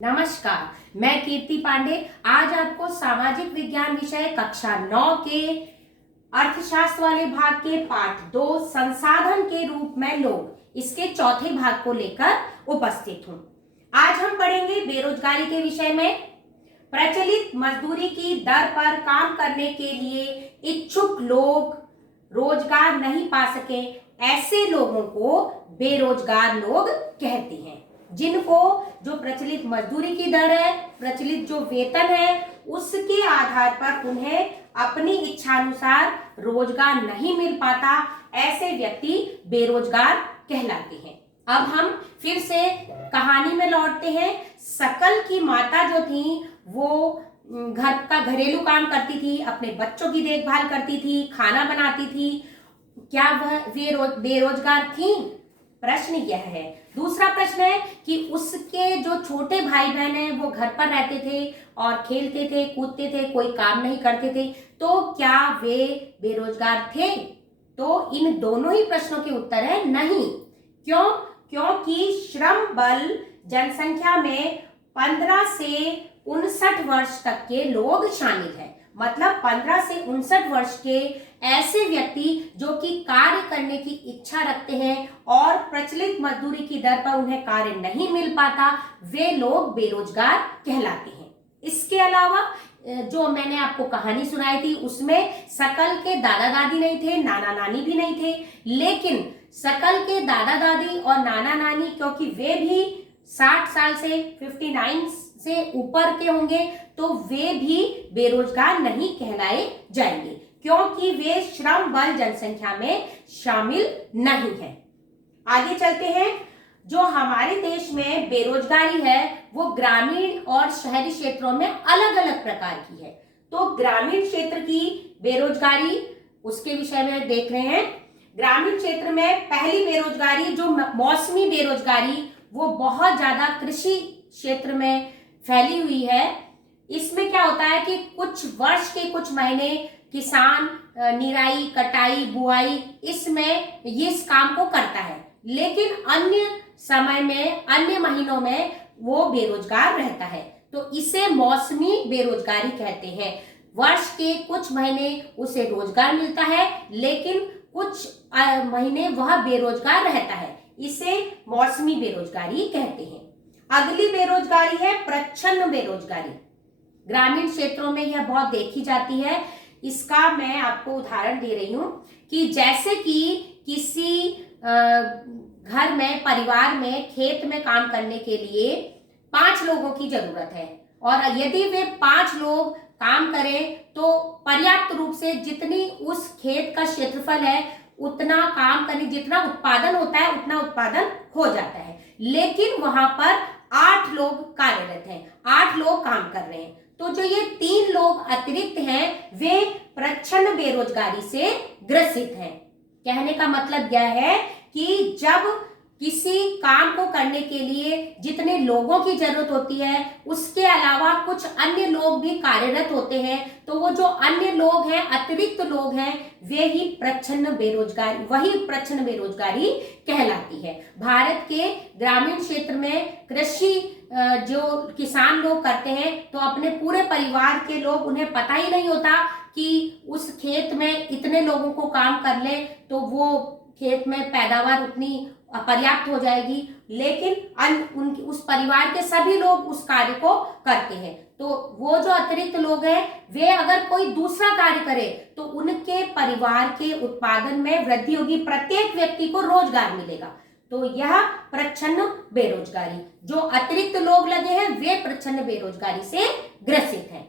नमस्कार, मैं कीर्ति पांडे आज आपको सामाजिक विज्ञान विषय कक्षा 9 के अर्थशास्त्र वाले भाग के पाठ 2 संसाधन के रूप में लोग इसके चौथे भाग को लेकर उपस्थित हूँ। आज हम पढ़ेंगे बेरोजगारी के विषय में। प्रचलित मजदूरी की दर पर काम करने के लिए इच्छुक लोग रोजगार नहीं पा सके, ऐसे लोगों को बेरोजगार लोग कहते हैं। जिनको जो प्रचलित मजदूरी की दर है, प्रचलित जो वेतन है, उसके आधार पर उन्हें अपनी इच्छानुसार रोजगार नहीं मिल पाता, ऐसे व्यक्ति बेरोजगार कहलाते हैं। अब हम फिर से कहानी में लौटते हैं। शकल की माता जो थी वो घर का घरेलू काम करती थी, अपने बच्चों की देखभाल करती थी, खाना बनाती थी। क्या वह बेरोजगार थी? प्रश्न यह है। दूसरा प्रश्न है कि उसके जो छोटे भाई बहन हैं वो घर पर रहते थे और खेलते थे, कूदते थे, कोई काम नहीं करते थे, तो क्या वे बेरोजगार थे? तो इन दोनों ही प्रश्नों के उत्तर है नहीं। क्यों? क्योंकि श्रम बल जनसंख्या में 15 से 59 वर्ष तक के लोग शामिल हैं। मतलब 15 से 59 वर्ष के ऐसे व्यक्ति जो कि कार्य करने की इच्छा रखते हैं और प्रचलित मजदूरी की दर पर उन्हें कार्य नहीं मिल पाता, वे लोग बेरोजगार कहलाते हैं। इसके अलावा जो मैंने आपको कहानी सुनाई थी उसमें शकल के दादा दादी नहीं थे, नाना नानी भी नहीं थे, लेकिन शकल के दादा दादी और नाना नानी क्योंकि वे भी 60 साल से 59 से ऊपर के होंगे, तो वे भी बेरोजगार नहीं कहलाए जाएंगे क्योंकि वे श्रम बल जनसंख्या में शामिल नहीं है। आगे चलते हैं। जो हमारे देश में बेरोजगारी है वो ग्रामीण और शहरी क्षेत्रों में अलग अलग प्रकार की है। तो ग्रामीण क्षेत्र की बेरोजगारी उसके विषय में देख रहे हैं। ग्रामीण क्षेत्र में पहली बेरोजगारी जो मौसमी बेरोजगारी वो बहुत ज्यादा कृषि क्षेत्र में फैली हुई है। इसमें क्या होता है कि कुछ वर्ष के कुछ महीने किसान निराई, कटाई, बुआई इसमें ये इस काम को करता है, लेकिन अन्य समय में, अन्य महीनों में वो बेरोजगार रहता है, तो इसे मौसमी बेरोजगारी कहते हैं। वर्ष के कुछ महीने उसे रोजगार मिलता है, लेकिन कुछ महीने वह बेरोजगार रहता है, इसे मौसमी बेरोजगारी कहते हैं। अगली बेरोजगारी है प्रच्छन्न बेरोजगारी। ग्रामीण क्षेत्रों में यह बहुत देखी जाती है। इसका मैं आपको उदाहरण दे रही हूं कि जैसे कि किसी घर में, परिवार में, खेत में काम करने के लिए 5 लोगों की जरूरत है और यदि वे 5 लोग काम करें तो पर्याप्त रूप से जितनी उस खेत का क्षेत्रफल है उतना काम करने, जितना उत्पादन होता है उतना उत्पादन हो जाता है, लेकिन वहां पर 8 लोग कार्यरत हैं, 8 लोग काम कर रहे हैं, तो जो ये 3 लोग अतिरिक्त हैं वे प्रच्छन्न बेरोजगारी से ग्रसित हैं। कहने का मतलब यह है कि जब किसी काम को करने के लिए जितने लोगों की जरूरत होती है उसके अलावा कुछ अन्य लोग भी कार्यरत होते हैं, तो वो जो अन्य लोग हैं, अतिरिक्त लोग हैं, वे ही प्रच्छन्न बेरोजगारी, वही प्रच्छन्न बेरोजगारी कहलाती है। भारत के ग्रामीण क्षेत्र में कृषि जो किसान लोग करते हैं तो अपने पूरे परिवार के लोग, उन्हें पता ही नहीं होता कि उस खेत में इतने लोगों को काम कर ले तो वो खेत में पैदावार उतनी पर्याप्त हो जाएगी, लेकिन उनकी उस परिवार के सभी लोग उस कार्य को करते हैं, तो वो जो अतिरिक्त लोग हैं वे अगर कोई दूसरा कार्य करे तो उनके परिवार के उत्पादन में वृद्धि होगी, प्रत्येक व्यक्ति को रोजगार मिलेगा। तो यह प्रच्छन्न बेरोजगारी, जो अतिरिक्त लोग लगे हैं वे प्रच्छन्न बेरोजगारी से ग्रसित हैं।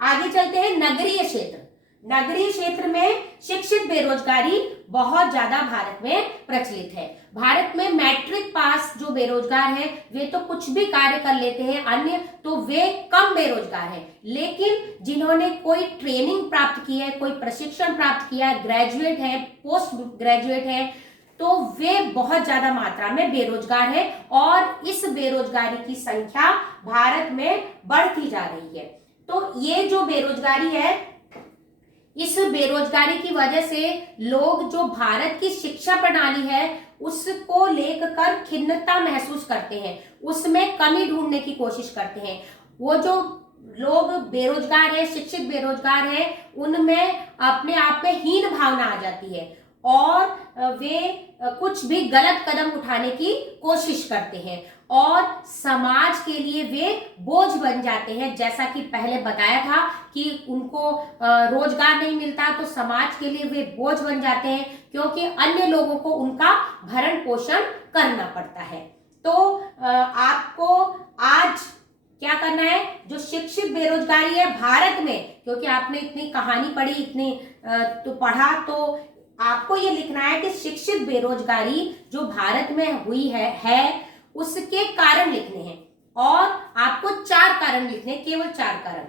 आगे चलते हैं नगरीय क्षेत्र। नगरीय क्षेत्र में शिक्षित बेरोजगारी बहुत ज्यादा भारत में प्रचलित है। भारत में मैट्रिक पास जो बेरोजगार हैं वे तो कुछ भी कार्य कर लेते हैं, अन्य तो वे कम बेरोजगार हैं, लेकिन जिन्होंने कोई ट्रेनिंग प्राप्त की है, कोई प्रशिक्षण प्राप्त किया है, ग्रेजुएट है, पोस्ट ग्रेजुएट है, तो वे बहुत ज्यादा मात्रा में बेरोजगार है और इस बेरोजगारी की संख्या भारत में बढ़ती जा रही है। तो ये जो बेरोजगारी है, इस बेरोजगारी की वजह से लोग, जो भारत की शिक्षा प्रणाली है उसको लेकर खिन्नता महसूस करते हैं, उसमें कमी ढूंढने की कोशिश करते हैं। वो जो लोग बेरोजगार है, शिक्षित बेरोजगार है, उनमें अपने आप में हीन भावना आ जाती है और वे कुछ भी गलत कदम उठाने की कोशिश करते हैं और समाज के लिए वे बोझ बन जाते हैं। जैसा कि पहले बताया था कि उनको रोजगार नहीं मिलता तो समाज के लिए वे बोझ बन जाते हैं, क्योंकि अन्य लोगों को उनका भरण पोषण करना पड़ता है। तो आपको आज क्या करना है, जो शिक्षित बेरोजगारी है भारत में, क्योंकि आपने इतनी कहानी पढ़ी, इतनी तो पढ़ा, तो आपको ये लिखना है कि शिक्षित बेरोजगारी जो भारत में हुई है उसके कारण लिखने हैं। और आपको 4 कारण लिखने, केवल 4 कारण।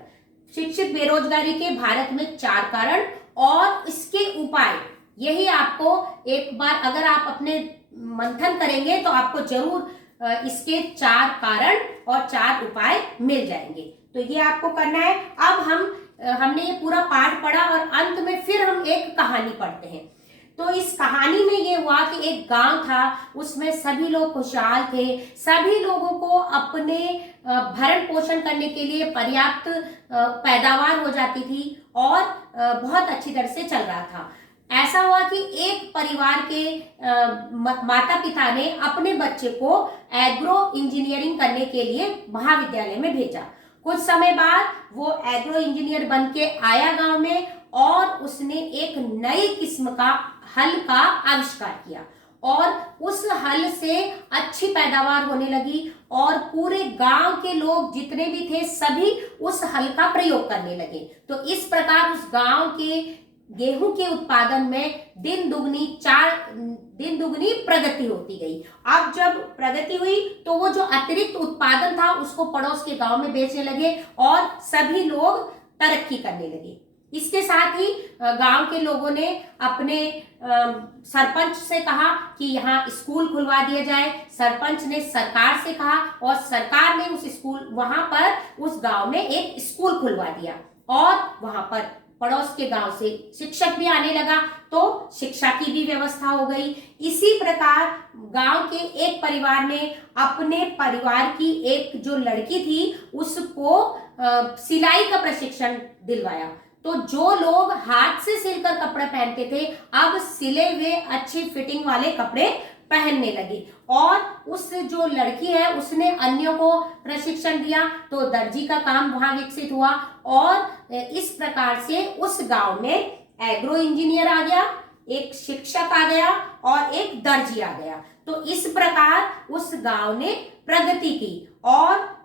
शिक्षित बेरोजगारी के भारत में 4 कारण और इसके उपाय, यही आपको एक बार अगर आप अपने मंथन करेंगे तो आपको जरूर इसके 4 कारण और 4 उपाय मिल जाएंगे। तो ये आपको करना है। अब हमने ये पूरा पाठ पढ़ा और अंत में फिर हम एक कहानी पढ़ते हैं। तो इस कहानी में ये हुआ कि एक गांव था, उसमें सभी लोग खुशहाल थे, सभी लोगों को अपने भरण पोषण करने के लिए पर्याप्त पैदावार हो जाती थी और बहुत अच्छी तरह से चल रहा था। ऐसा हुआ कि एक परिवार के माता पिता ने अपने बच्चे को एग्रो इंजीनियरिंग करने के लिए महाविद्यालय में भेजा। कुछ समय बाद वो एग्रो इंजीनियर बन के आया गांव में और उसने एक नई किस्म का हल का आविष्कार किया और उस हल से अच्छी पैदावार होने लगी और पूरे गांव के लोग जितने भी थे सभी उस हल का प्रयोग करने लगे। तो इस प्रकार उस गांव के गेहूं के उत्पादन में दिन दुगनी प्रगति होती गई। अब जब प्रगति हुई तो वो जो अतिरिक्त उत्पादन था उसको पड़ोस के गांव में बेचने लगे और सभी लोग तरक्की करने लगे। इसके साथ ही गांव के लोगों ने अपने सरपंच से कहा कि यहाँ स्कूल खुलवा दिया जाए। सरपंच ने सरकार से कहा और सरकार ने वहां पर उस गांव में एक स्कूल खुलवा दिया और वहां पर पड़ोस के गांव से शिक्षक भी आने लगा, तो शिक्षा की भी व्यवस्था हो गई। इसी प्रकार गांव के एक परिवार ने अपने परिवार की एक जो लड़की थी उसको सिलाई का प्रशिक्षण दिलवाया। तो जो लोग हाथ से सिलकर कपड़े पहनते थे अब सिले हुए अच्छी फिटिंग वाले कपड़े पहनने लगे और उस जो लड़की है उसने अन्यों को प्रशिक्षण दिया, तो दर्जी का काम वहां विकसित हुआ और इस प्रकार से उस गांव में एग्रो इंजीनियर आ गया, एक शिक्षक आ गया और एक दर्जी आ गया। तो इस प्रकार उस गांव ने प्रगति की और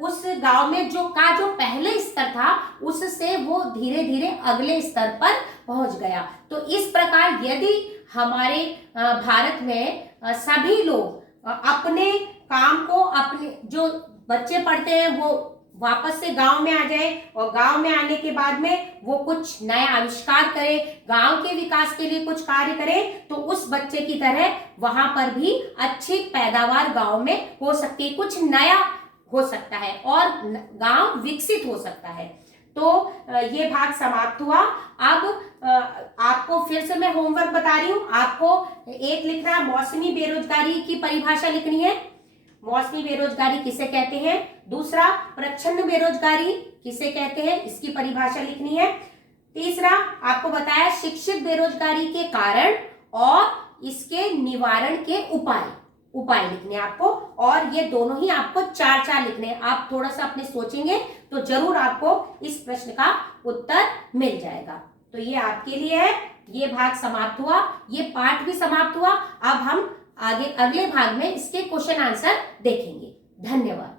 उस गांव में जो पहले स्तर था उससे वो धीरे धीरे अगले स्तर पर पहुंच गया। तो इस प्रकार यदि हमारे भारत में सभी लोग अपने काम को, अपने जो बच्चे पढ़ते हैं वो वापस से गांव में आ जाए और गांव में आने के बाद में वो कुछ नया आविष्कार करे, गांव के विकास के लिए कुछ कार्य करे, तो उस बच्चे की तरह वहां पर भी अच्छी पैदावार गांव में हो सकती है, कुछ नया हो सकता है और गांव विकसित हो सकता है। तो ये भाग समाप्त हुआ। अब आपको फिर से मैं होमवर्क बता रही हूँ, आपको एक लिखना है, मौसमी बेरोजगारी की परिभाषा लिखनी है। मौसमी बेरोजगारी किसे कहते हैं? दूसरा, प्रच्छन्न बेरोजगारी किसे कहते हैं, इसकी परिभाषा लिखनी है। तीसरा, आपको बताया शिक्षित बेरोजगारी के कारण और इसके निवारण के उपाय लिखने आपको, और ये दोनों ही आपको 4-4 लिखने। आप थोड़ा सा अपने सोचेंगे तो जरूर आपको इस प्रश्न का उत्तर मिल जाएगा। तो ये आपके लिए है, ये भाग समाप्त हुआ, ये पाठ भी समाप्त हुआ। अब हम आगे अगले भाग में इसके क्वेश्चन आंसर देखेंगे। धन्यवाद।